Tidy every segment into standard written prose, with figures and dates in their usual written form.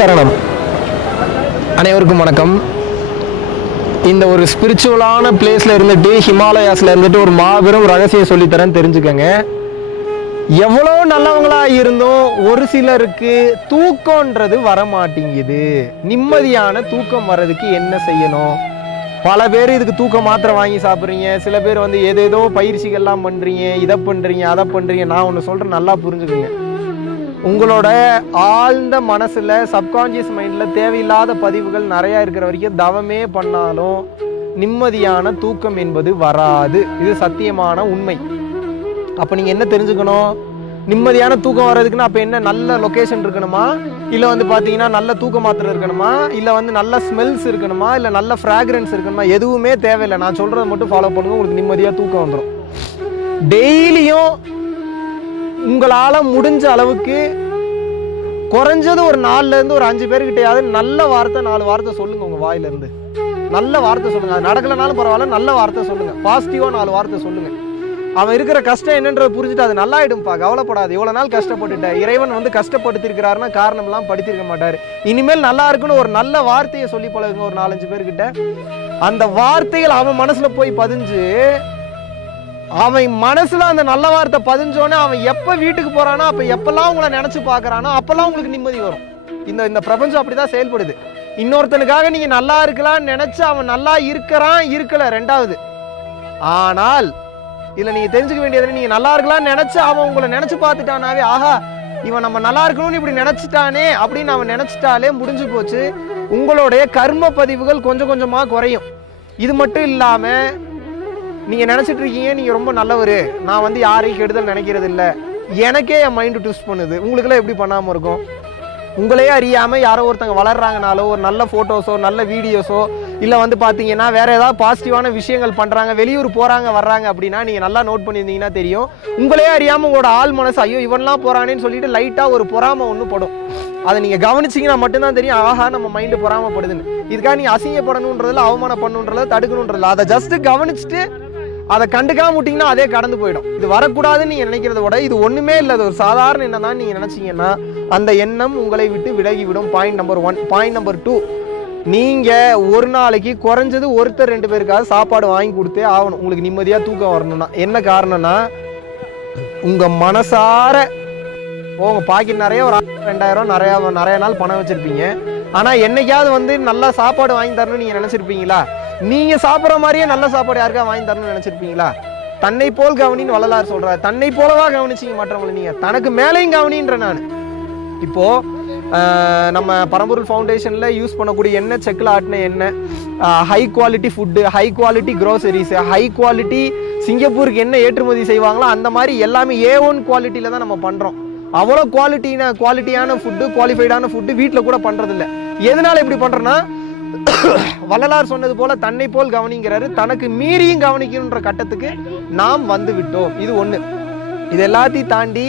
சரணம். அனைவருக்கும் வணக்கம். இந்த ஒரு ஸ்பிரிச்சுவலான பிளேஸில் இருந்துட்டு ஹிமாலயாஸில் இருந்துட்டு ஒரு மாபெரும் ரகசியம் சொல்லித்தரேன்னு தெரிஞ்சுக்கங்க. எவ்வளோ நல்லவங்களா இருந்தும் ஒரு சிலருக்கு தூக்கம்ன்றது வரமாட்டேங்குது. நிம்மதியான தூக்கம் வர்றதுக்கு என்ன செய்யணும்? பல பேர் இதுக்கு தூக்க மாத்திரை வாங்கி சாப்பிட்றீங்க. சில பேர் ஏதேதோ பயிற்சிகள்லாம் பண்ணுறீங்க, இதை பண்ணுறீங்க, அதை பண்ணுறீங்க. நான் ஒன்று சொல்கிறேன், நல்லா புரிஞ்சுக்குங்க. உங்களோட ஆழ்ந்த மனசில் சப்கான்ஷியஸ் மைண்டில் தேவையில்லாத பதிவுகள் நிறையா இருக்கிற வரைக்கும் தவமே பண்ணாலும் நிம்மதியான தூக்கம் என்பது வராது. இது சத்தியமான உண்மை. அப்போ நீங்கள் என்ன தெரிஞ்சுக்கணும்? நிம்மதியான தூக்கம் வர்றதுக்குன்னா அப்போ என்ன, நல்ல லொக்கேஷன் இருக்கணுமா, இல்லை பார்த்தீங்கன்னா நல்ல தூக்க மாத்திரை இருக்கணுமா, இல்லை நல்ல ஸ்மெல்ஸ் இருக்கணுமா, இல்லை நல்ல ஃப்ராக்ரன்ஸ் இருக்கணுமா? எதுவுமே தேவையில்லை. நான் சொல்கிறத மட்டும் ஃபாலோ பண்ணுங்க, உங்களுக்கு நிம்மதியாக தூக்கம் வந்துடும். டெய்லியும் உங்களால் முடிஞ்ச அளவுக்கு குறைஞ்சது ஒரு 4லேருந்து ஒரு 5 பேர்கிட்டையாவது நல்ல வார்த்தை 4 வார்த்தை சொல்லுங்க. உங்கள் வாயிலிருந்து நல்ல வார்த்தை சொல்லுங்க. அது நடக்கலனாலும் பரவாயில்ல, நல்ல வார்த்தை சொல்லுங்க. பாசிட்டிவாக 4 வார்த்தை சொல்லுங்க. அவன் இருக்கிற கஷ்டம் என்னன்றதை புரிஞ்சுட்டு அது நல்லா ஆயிடும்பா, கவலைப்படாது. இவ்வளோ நாள் கஷ்டப்பட்டுட்டேன், இறைவன் கஷ்டப்படுத்திருக்கிறாருன்னா காரணம்லாம் படுத்திருக்க மாட்டார். இனிமேல் நல்லா இருக்குன்னு ஒரு நல்ல வார்த்தையை சொல்லி பழகுங்க ஒரு 4-5 பேர்கிட்ட. அந்த வார்த்தைகள் அவன் மனசுல போய் பதிஞ்சு, அவன் மனசுல அந்த நல்ல வார்த்தை பதிஞ்சோன்னே அவன் எப்ப வீட்டுக்கு போறானோ, அப்ப எப்பெல்லாம் உங்களை நினைச்சு பாக்குறானோ அப்பெல்லாம் உங்களுக்கு நிம்மதி வரும். இந்த பிரபஞ்சம் அப்படிதான் செயல்படுது. இன்னொருத்தனுக்காக நீங்க நல்லா இருக்கலாம்னு நினைச்சு அவன் நல்லா இருக்கிறான், இருக்கல ரெண்டாவது. ஆனால் இல்ல நீங்க தெரிஞ்சுக்க வேண்டியது, நீங்க நல்லா இருக்கலாம்னு நினைச்சு அவன் உங்களை நினைச்சு பார்த்துட்டானாவே, ஆஹா இவன் நம்ம நல்லா இருக்கணும்னு இப்படி நினைச்சிட்டானே அப்படின்னு அவன் நினைச்சிட்டாலே முடிஞ்சு போச்சு. உங்களுடைய கர்ம பதிவுகள் கொஞ்சம் கொஞ்சமா குறையும். இது மட்டும் இல்லாம நீங்க நினைச்சிட்டு இருக்கீங்க நீங்க ரொம்ப நல்லவரு, நான் யாரையும் கெடுதல் நினைக்கிறது இல்லை, எனக்கே என் மைண்டு ட்விஸ்ட் பண்ணுது. உங்களுக்குலாம் எப்படி பண்ணாம இருக்கும்? உங்களையே அறியாம யாரோ ஒருத்தங்க வளர்றாங்கனாலோ, ஒரு நல்ல போட்டோஸோ நல்ல வீடியோஸோ, இல்லை பார்த்தீங்கன்னா வேற ஏதாவது பாசிட்டிவான விஷயங்கள் பண்றாங்க, வெளியூர் போறாங்க வர்றாங்க அப்படின்னா நீங்க நல்லா நோட் பண்ணியிருந்தீங்கன்னா தெரியும். உங்களையே அறியாம உங்களோட ஆள் மனசு ஐயோ இவன்லாம் போறானேன்னு சொல்லிட்டு லைட்டா ஒரு பொறாம ஒன்று படும். அதை நீங்க கவனிச்சிங்கன்னா மட்டும்தான் தெரியும், ஆஹா நம்ம மைண்டு பொறாமப்படுதுன்னு. இதுக்காக நீங்க அசிங்கப்படணுன்றதுல, அவமானம் பண்ணணுன்றதுல, தடுக்கணுன்றதுல, அதை ஜஸ்ட் கவனிச்சுட்டு அதை கண்டுக்காம விட்டீங்கன்னா அதே கடந்து போயிடும். இது வரக்கூடாதுன்னு நீங்க நினைக்கிறத விட இது ஒண்ணுமே இல்லாத ஒரு சாதாரண எண்ணம் தான் நீங்க நினைச்சீங்கன்னா அந்த எண்ணம் உங்களை விட்டு விலகிவிடும். Point number 1. பாயிண்ட் நம்பர் 2, நீங்க ஒரு நாளைக்கு குறைஞ்சது ஒருத்தர் 2 பேருக்காக சாப்பாடு வாங்கி கொடுத்தே ஆகணும் உங்களுக்கு நிம்மதியா தூக்கம் வரணும்னா. என்ன காரணம்னா, உங்க மனசார உங்க பாக்கெட் நிறைய ஒரு 2000 நிறைய நாள் பணம் வச்சிருப்பீங்க. ஆனா என்னைக்காவது நல்லா சாப்பாடு வாங்கி தரணும்னு நீங்க நினைச்சிருப்பீங்களா? நீங்க சாப்பிட்ற மாதிரியே நல்ல சாப்பாடு யாருக்கா வாங்கி தரணும்னு நினைச்சிருப்பீங்களா? தன்னை போல் கவனின்னு வள்ளலார் சொல்றாரு. தன்னை போலவா கவனிச்சிங்க மற்றவங்களை, நீங்க தனக்கு மேலேயும் கவனின்ற. நான் இப்போ நம்ம பரம்பொருள் ஃபவுண்டேஷன்ல யூஸ் பண்ணக்கூடிய எண்ணெய், செக்கில் ஆட்டின எண்ணெய், high quality food, high quality groceries, high quality சிங்கப்பூருக்கு என்ன ஏற்றுமதி செய்வாங்களோ அந்த மாதிரி எல்லாமே A1 குவாலிட்டியில தான் நம்ம பண்றோம். அவ்வளோ குவாலிட்டியான ஃபுட்டு, குவாலிஃபைடான ஃபுட்டு வீட்டில் கூட பண்றது இல்லை. எதனால இப்படி பண்றோன்னா, வள்ளலார் சொன்னது போல தன்னை போல் கவனிங்கிறாரு. தனக்கு மீறியும் கவனிக்கணுன்ற கட்டத்துக்கு நாம் வந்து விட்டோம். இது ஒண்ணு. இது எல்லாத்தையும் தாண்டி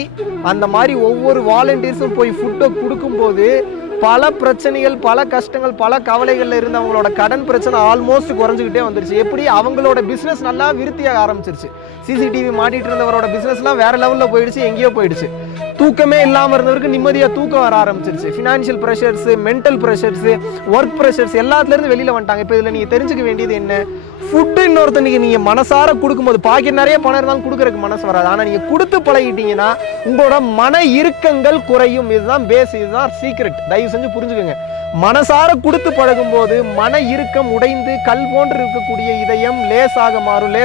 அந்த மாதிரி ஒவ்வொரு வாலண்டியர்ஸும் போய் ஃபுட்டை கொடுக்கும்போது பல பிரச்சனைகள், பல கஷ்டங்கள், பல கவலைகள்ல இருந்து அவங்களோட கடன் பிரச்சனை ஆல்மோஸ்ட் குறைஞ்சிக்கிட்டே வந்துருச்சு. எப்படி அவங்களோட பிசினஸ் நல்லா விருத்தியாக ஆரம்பிச்சிருச்சு. சிசிடிவி மாட்டிட்டு இருந்தவரோட பிசினஸ்லாம் வேற லெவல்ல போயிடுச்சு, எங்கேயோ போயிடுச்சு. தூக்கமே இல்லாமல் இருந்தவருக்கு நிம்மதியா தூக்கம் வர ஆரம்பிச்சிருச்சு. Financial pressures, mental pressures, work pressures எல்லாத்துல இருந்து வெளியில வந்துட்டாங்க. இப்போ இதுல நீங்க தெரிஞ்சுக்க வேண்டியது என்ன, ஃபுட்டு இன்னொருத்தனுக்கு நீங்க மனசார கொடுக்கும்போது, பாக்கெட் நிறைய பணம் இருந்தாலும் கொடுக்கறதுக்கு மனசு வராது. ஆனா நீங்க கொடுத்து பழகிட்டீங்கன்னா உங்களோட மன இறுக்கங்கள் குறையும். இதுதான் பேஸ், இதுதான் சீக்ரெட். தயவு செஞ்சு புரிஞ்சுக்கோங்க. மனசார கொடுத்து பழகும் போது மன இறுக்கம் உடைந்து கல் போன்று இருக்கக்கூடிய இதயம் லேசாக மாறும்.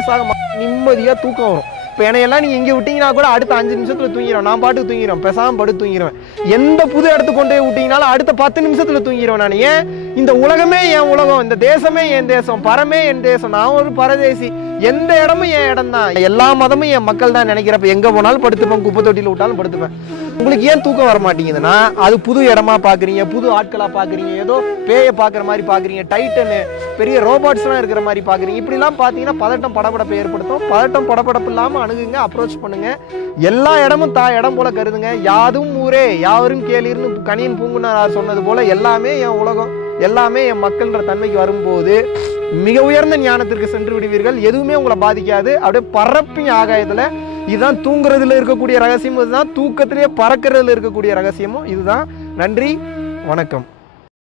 நிம்மதியா தூக்கம் வரும். இப்போ என்னையெல்லாம் நீங்கள் இங்கே விட்டீங்கன்னா கூட அடுத்த 5 நிமிஷத்தில் தூங்கிடும். நான் பாட்டுக்கு தூங்கிடுவேன், பேசாமல் படுத்து தூங்கிடுவேன். எந்த புது இடத்துக்கு கொண்டு போய் விட்டீங்கனாலும் அடுத்த 10 நிமிஷத்தில் தூங்கிடுவேன். நான் ஏன், இந்த உலகமே என் உலகம், இந்த தேசமே என் தேசம், பரமே என் தேசம், நான் ஒரு பரதேசி, எந்த இடமும் என் இடம் தான், எல்லா மதமும் என் மக்கள் தான் நினைக்கிறப்ப எங்கே போனாலும் படுத்துப்பேன், குப்பை தொட்டியில் விட்டாலும் படுத்துப்பேன். உங்களுக்கு ஏன் தூக்கம் வர மாட்டேங்குதுன்னா, அது புது இடமா பார்க்குறீங்க, புது ஆட்களாக பார்க்குறீங்க, ஏதோ பேயை பார்க்குற மாதிரி பார்க்குறீங்க, டைட்டனு பெரிய ரோபோட்ஸ்லாம் இருக்கிற மாதிரி பார்க்குறீங்க. இப்படிலாம் பார்த்தீங்கன்னா பதட்டம் படபடப்பை ஏற்படுத்தும். பதட்டம் படபடப்பு இல்லாமல் அணுகுங்க, அப்ரோச் பண்ணுங்க. எல்லா இடமும் இடம் போல கருதுங்க. யாதும் ஊரே யாவரும் கேளீர்னு கணியன் பூங்குனார் சொன்னது போல எல்லாமே என் உலகம், எல்லாமே என் மக்கள்ன்ற தன்மைக்கு வரும்போது மிக உயர்ந்த ஞானத்திற்கு சென்று விடுவீர்கள். எதுவுமே உங்களை பாதிக்காது. அப்படியே பறப்பிங்க ஆகாயத்துல. இதுதான் தூங்குறதுல இருக்கக்கூடிய ரகசியமும், இதுதான் தூக்கத்திலேயே பறக்கிறதுல இருக்கக்கூடிய ரகசியமும் இதுதான். நன்றி, வணக்கம்.